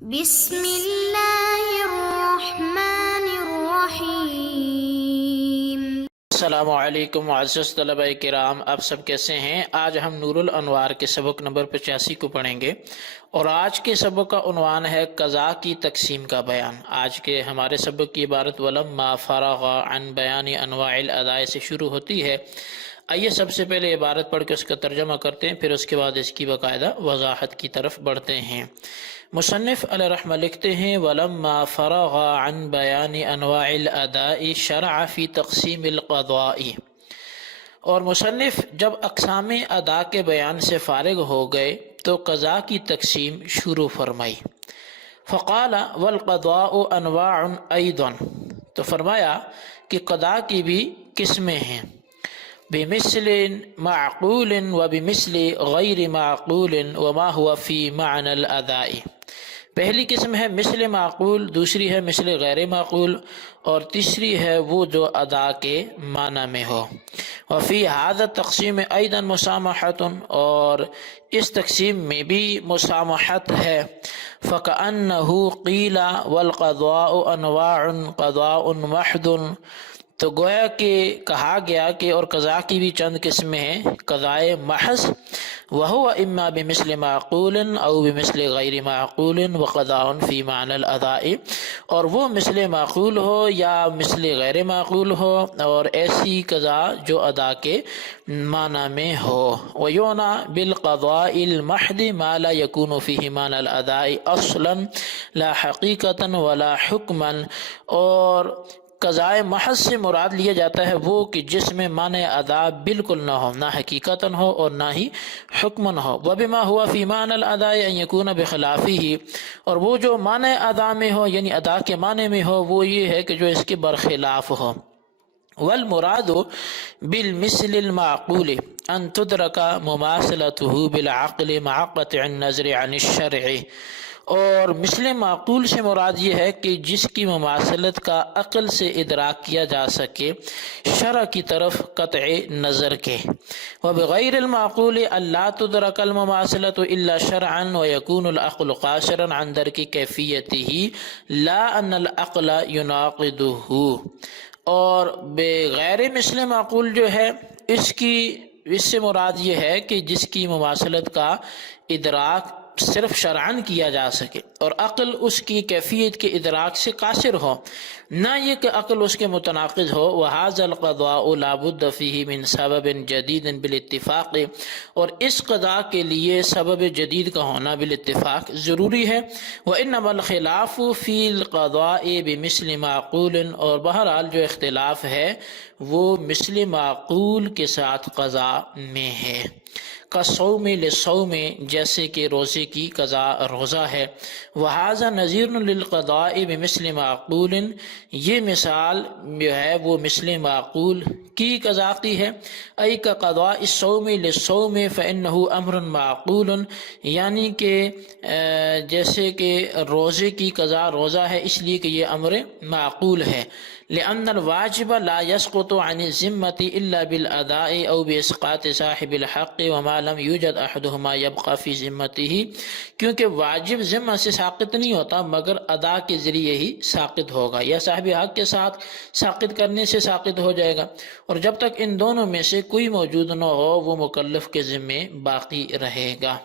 بسم اللہ الرحمن الرحیم۔ السلام علیکم معزز طلبہ کرام، آپ سب کیسے ہیں؟ آج ہم نور الانوار کے سبق نمبر 85 کو پڑھیں گے، اور آج کے سبق کا عنوان ہے قضاء کی تقسیم کا بیان۔ آج کے ہمارے سبق کی عبارت ولما فرغ عن بیان انواع الاداء سے شروع ہوتی ہے۔ آئیے سب سے پہلے عبارت پڑھ کے اس کا ترجمہ کرتے ہیں، پھر اس کے بعد اس کی باقاعدہ وضاحت کی طرف بڑھتے ہیں۔ مصنف علیہ رحمہ لکھتے ہیں وَلَمَّا فَرَغَ عَنْ بَيَانِ أَنْوَاعِ الْأَدَاءِ شَرَعَ فِي تَقْسِيمِ الْقَضَاءِ، اور مصنف جب اقسام ادا کے بیان سے فارغ ہو گئے تو قضاء کی تقسیم شروع فرمائی۔ فقال وَالْقَضَاءُ أَنْوَاعٌ أَيْضًا، تو فرمایا کہ قضاء کی بھی قسمیں ہیں، بمثل معقول وبمثل غیر معقول وما هو فی معنى الاداء۔ پہلی قسم ہے مثل معقول، دوسری ہے مثل غیر معقول، اور تیسری ہے وہ جو ادا کے معنی میں ہو۔ وفی هذا التقسیم ایضا مسامحۃ، اور اس تقسیم میں بھی مسامحت ہے۔ فکأنہ قیل والقضاء انواع قضاء وحد، تو گویا کہ کہا گیا کہ اور قضاء کی بھی چند قسمیں ہیں، قضاء محض، وہو اما بمثل معقول او بمثل غیر معقول وقضاء فی معنی الاداء، اور وہ مثل معقول ہو یا مثل غیر معقول ہو، اور ایسی قضاء جو ادا کے معنی میں ہو۔ ویونا بالقضاء المحض ما لا یکون فیہ معنی الاداء اصلا لا حقیقتا ولا حکما، اور قضاء محض سے مراد لیا جاتا ہے وہ کہ جس میں معنی ادا بالکل نہ ہو، نہ حقیقتاً ہو اور نہ ہی حکماً ہو۔ وبما ہوا فی معنی الاداء ان یکون بخلافہ، اور وہ جو معنی ادا میں ہو یعنی ادا کے معنی میں ہو وہ یہ ہے کہ جو اس کے برخلاف ہو۔ والمراد بالمثل المعقول ان تدرک مماثلته بالعقل مع قطع النظر عن الشرع، اور مثل معقول سے مراد یہ ہے کہ جس کی مماثلت کا عقل سے ادراک کیا جا سکے شرع کی طرف قطع نظر کے۔ وبغیر المعقول الا تدرک المماثلۃ الا شرعا ويكون العقل قاصرا عن درک کیفیته لا ان العقل يناقضه، اور بغیر مثل معقول جو ہے اس سے مراد یہ ہے کہ جس کی مماثلت کا ادراک صرف شرعاً کیا جا سکے اور عقل اس کی کیفیت کے ادراک سے قاصر ہو، نہ یہ کہ عقل اس کے متناقض ہو۔ وَهَذَا الْقَضَاءُ لَا بُدَّ فِيهِ مِنْ سَبَبٍ جَدِيدٍ بِالِاتِّفَاقِ، اور اس قضاء کے لیے سبب جدید کا ہونا بالاتفاق ضروری ہے۔ وَإِنَّمَا الْخِلَافُ فِي الْقَضَاءِ بِمِثْلِ مَعْقُولٍ، اور بہرحال جو اختلاف ہے وہ مثل معقول کے ساتھ قضاء میں ہے۔ کالصوم للصوم، جیسے کہ روزے کی قضاء روزہ ہے۔ وہذا نظیر للقضاء بمثل معقول، یہ مثال جو ہے وہ مثل معقول کی قضاء کی ہے۔ ای کا قضاء الصوم للصوم فانہ امر معقول، یعنی کہ جیسے کہ روزے کی قضاء روزہ ہے اس لیے کہ یہ امر معقول ہے۔ لأن الواجب لا يسقط عن الذمة إلا بالأداء أو بإسقاط صاحب الحق وما لم يوجد أحدهما يبقى في ذمته، کیونکہ واجب ذمہ سے ساقط نہیں ہوتا مگر ادا کے ذریعے ہی ساقط ہوگا، یا صاحب حق کے ساتھ ساقط کرنے سے ساقط ہو جائے گا، اور جب تک ان دونوں میں سے کوئی موجود نہ ہو وہ مکلف کے ذمے باقی رہے گا۔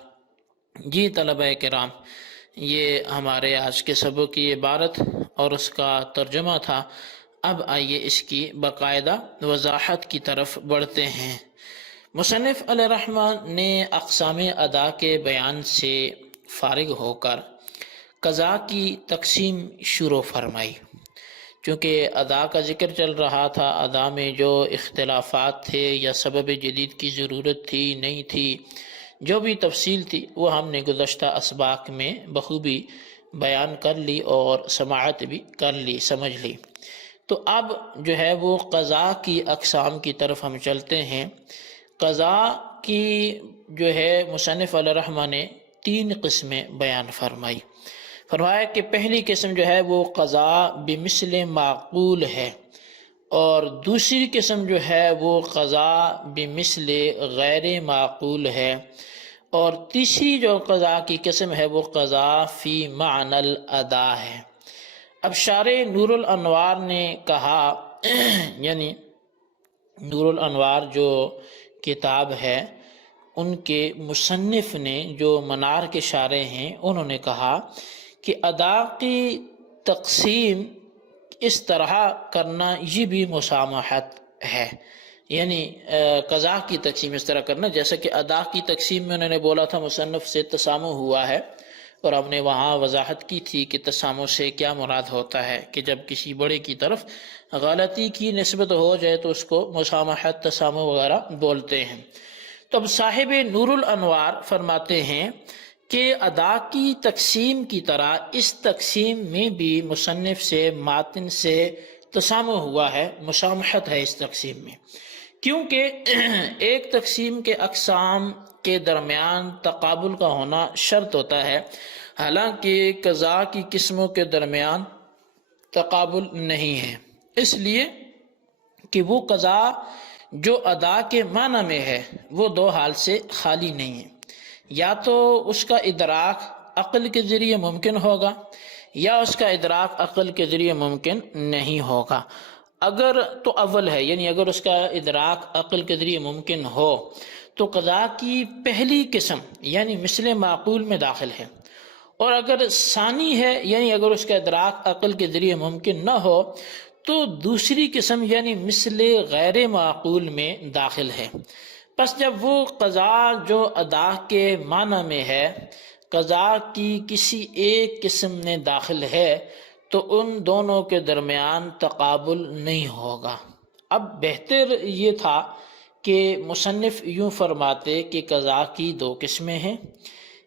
جی طلبہ کرام، یہ ہمارے آج کے سبق کی عبارت اور اس کا ترجمہ تھا۔ اب آئیے اس کی باقاعدہ وضاحت کی طرف بڑھتے ہیں۔ مصنف علیہ رحمہ نے اقسام ادا کے بیان سے فارغ ہو کر قضاء کی تقسیم شروع فرمائی۔ چونکہ ادا کا ذکر چل رہا تھا، ادا میں جو اختلافات تھے یا سبب جدید کی ضرورت تھی نہیں تھی، جو بھی تفصیل تھی وہ ہم نے گزشتہ اسباق میں بخوبی بیان کر لی اور سماعت بھی کر لی، سمجھ لی۔ تو اب جو ہے وہ قضاء کی اقسام کی طرف ہم چلتے ہیں۔ قضاء کی جو ہے مصنف علیہ رحمہ نے 3 قسمیں بیان فرمائی۔ فرمایا کہ پہلی قسم جو ہے وہ قضاء بمثل معقول ہے، اور دوسری قسم جو ہے وہ قضاء بمثل غیر معقول ہے، اور تیسری جو قضا کی قسم ہے وہ قضا فی معنی الادا ہے۔ اب شارح نور الانوار نے کہا یعنی نور الانوار جو کتاب ہے ان کے مصنف نے جو منار کے شارح ہیں انہوں نے کہا کہ ادا کی تقسیم اس طرح کرنا یہ بھی مسامحت ہے، یعنی قضا کی تقسیم اس طرح کرنا جیسا کہ ادا کی تقسیم میں انہوں نے بولا تھا مصنف سے تسامح ہوا ہے، اور ہم نے وہاں وضاحت کی تھی کہ تسامح سے کیا مراد ہوتا ہے کہ جب کسی بڑے کی طرف غلطی کی نسبت ہو جائے تو اس کو مسامحت تسامح وغیرہ بولتے ہیں۔ تو اب صاحب نور الانوار فرماتے ہیں کہ ادا کی تقسیم کی طرح اس تقسیم میں بھی مصنف سے ماتن سے تسامح ہوا ہے، مسامحت ہے اس تقسیم میں، کیونکہ ایک تقسیم کے اقسام کے درمیان تقابل کا ہونا شرط ہوتا ہے، حالانکہ قضا کی قسموں کے درمیان تقابل نہیں ہے، اس لیے کہ وہ قضا جو ادا کے معنی میں ہے وہ دو حال سے خالی نہیں ہے، یا تو اس کا ادراک عقل کے ذریعے ممکن ہوگا یا اس کا ادراک عقل کے ذریعے ممکن نہیں ہوگا۔ اگر تو اول ہے، یعنی اگر اس کا ادراک عقل کے ذریعے ممکن ہو تو قضا کی پہلی قسم یعنی مثل معقول میں داخل ہے، اور اگر ثانی ہے یعنی اگر اس کا ادراک عقل کے ذریعے ممکن نہ ہو تو دوسری قسم یعنی مثل غیر معقول میں داخل ہے۔ پس جب وہ قضا جو ادا کے معنی میں ہے قضا کی کسی ایک قسم میں داخل ہے تو ان دونوں کے درمیان تقابل نہیں ہوگا۔ اب بہتر یہ تھا کہ مصنف یوں فرماتے کہ قضا کی دو قسمیں ہیں،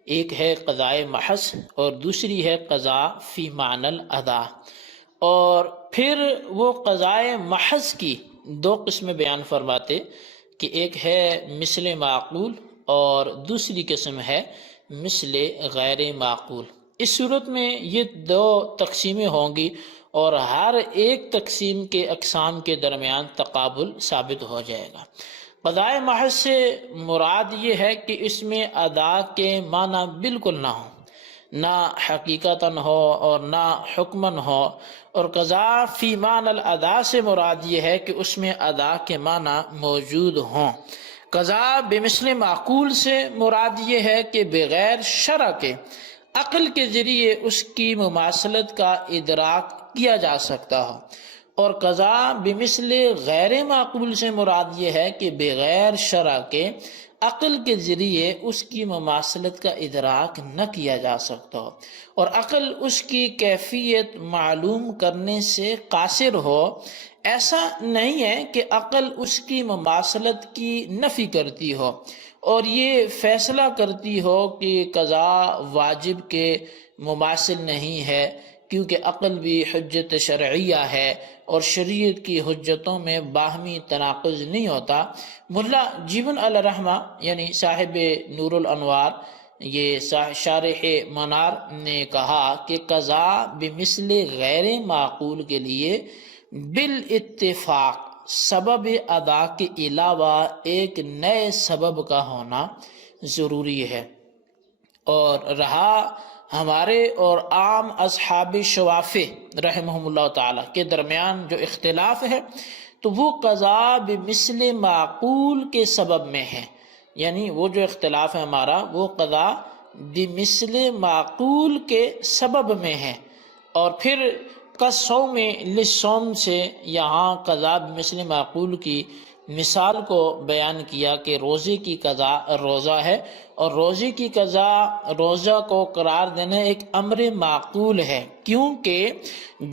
ایک ہے قضائے محض اور دوسری ہے قضا فی معنی الادا، اور پھر وہ قضائے محض کی دو قسمیں بیان فرماتے کہ ایک ہے مثل معقول اور دوسری قسم ہے مثل غیر معقول۔ اس صورت میں یہ دو تقسیمیں ہوں گی اور ہر ایک تقسیم کے اقسام کے درمیان تقابل ثابت ہو جائے گا۔ قضائے محض سے مراد یہ ہے کہ اس میں ادا کے معنی بالکل نہ ہو، نہ حقیقتاً ہو اور نہ حکماً ہو، اور قضا فی معنی الادا سے مراد یہ ہے کہ اس میں ادا کے معنی موجود ہوں۔ قضا بمثل معقول سے مراد یہ ہے کہ بغیر شرع کے عقل کے ذریعے اس کی مماثلت کا ادراک کیا جا سکتا ہو، اور قضا بمثل غیر معقول سے مراد یہ ہے کہ بغیر شرع کے عقل کے ذریعے اس کی مماثلت کا ادراک نہ کیا جا سکتا ہو، اور عقل اس کی کیفیت معلوم کرنے سے قاصر ہو۔ ایسا نہیں ہے کہ عقل اس کی مماثلت کی نفی کرتی ہو اور یہ فیصلہ کرتی ہو کہ قضا واجب کے مماثل نہیں ہے، کیونکہ عقل بھی حجت شرعیہ ہے اور شریعت کی حجتوں میں باہمی تناقض نہیں ہوتا۔ ملا جیون علیہ رحمہ یعنی صاحب نور الانوار یہ شارح منار نے کہا کہ قضا بمثل غیر معقول کے لیے بالاتفاق سبب ادا کے علاوہ ایک نئے سبب کا ہونا ضروری ہے، اور رہا ہمارے اور عام اصحاب شوافع رحمہم اللہ تعالی کے درمیان جو اختلاف ہے تو وہ قضا بمثل معقول کے سبب میں ہے، یعنی وہ جو اختلاف ہے ہمارا وہ قضا بمثل معقول کے سبب میں ہے، اور پھر کالصوم للصوم سے یہاں قضا بمثل معقول کی مثال کو بیان کیا کہ روزے کی قضا روزہ ہے، اور روزے کی قضا روزہ کو قرار دینا ایک امر معقول ہے، کیونکہ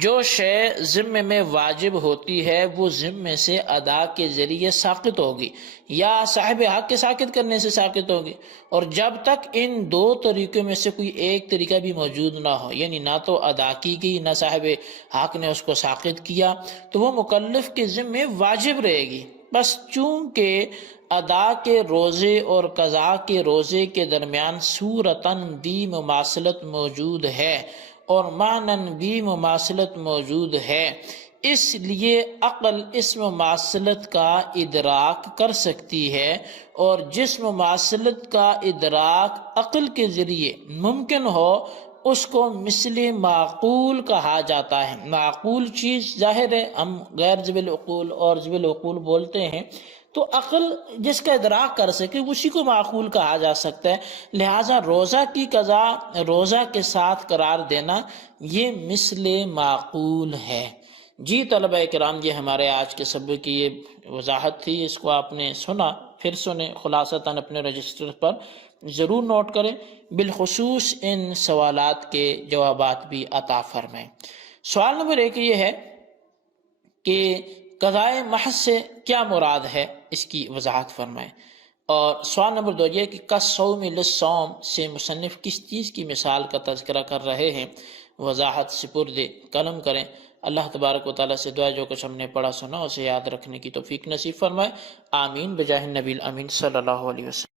جو شے ذمے میں واجب ہوتی ہے وہ ذمے سے ادا کے ذریعے ساقط ہوگی یا صاحب حق کے ساقط کرنے سے ساقط ہوگی، اور جب تک ان دو طریقوں میں سے کوئی ایک طریقہ بھی موجود نہ ہو، یعنی نہ تو ادا کی گئی نہ صاحب حق نے اس کو ساقط کیا، تو وہ مکلف کے ذمے واجب رہے گی۔ بس چونکہ ادا کے روزے اور قضا کے روزے کے درمیان صورتاً بھی مماثلت موجود ہے اور معناً بھی مماثلت موجود ہے، اس لیے عقل اس مماثلت کا ادراک کر سکتی ہے، اور جس مماثلت کا ادراک عقل کے ذریعے ممکن ہو اس کو مثل معقول کہا جاتا ہے۔ معقول چیز ظاہر ہے ہم غیر ذوی العقول اور ذوی العقول بولتے ہیں، تو عقل جس کا ادراک کر سکے اسی کو معقول کہا جا سکتا ہے۔ لہٰذا روزہ کی قضا روزہ کے ساتھ قرار دینا یہ مثل معقول ہے۔ جی طلبہ کرام، یہ ہمارے آج کے سبق کی یہ وضاحت تھی، اس کو آپ نے سنا، پھر سنیں، خلاصتاً اپنے رجسٹر پر ضرور نوٹ کریں، بالخصوص ان سوالات کے جوابات بھی عطا فرمائیں۔ سوال نمبر 1 یہ ہے کہ قضائے محض سے کیا مراد ہے، اس کی وضاحت فرمائیں۔ اور سوال نمبر 2 یہ کہ کالصوم للصوم سے مصنف کس چیز کی مثال کا تذکرہ کر رہے ہیں، وضاحت سپرد قلم کریں۔ اللہ تبارک و تعالیٰ سے دعا جو کچھ ہم نے پڑھا سنا اسے یاد رکھنے کی توفیق نصیب فرمائے، آمین بجاہ النبی الامین صلی اللہ علیہ وسلم۔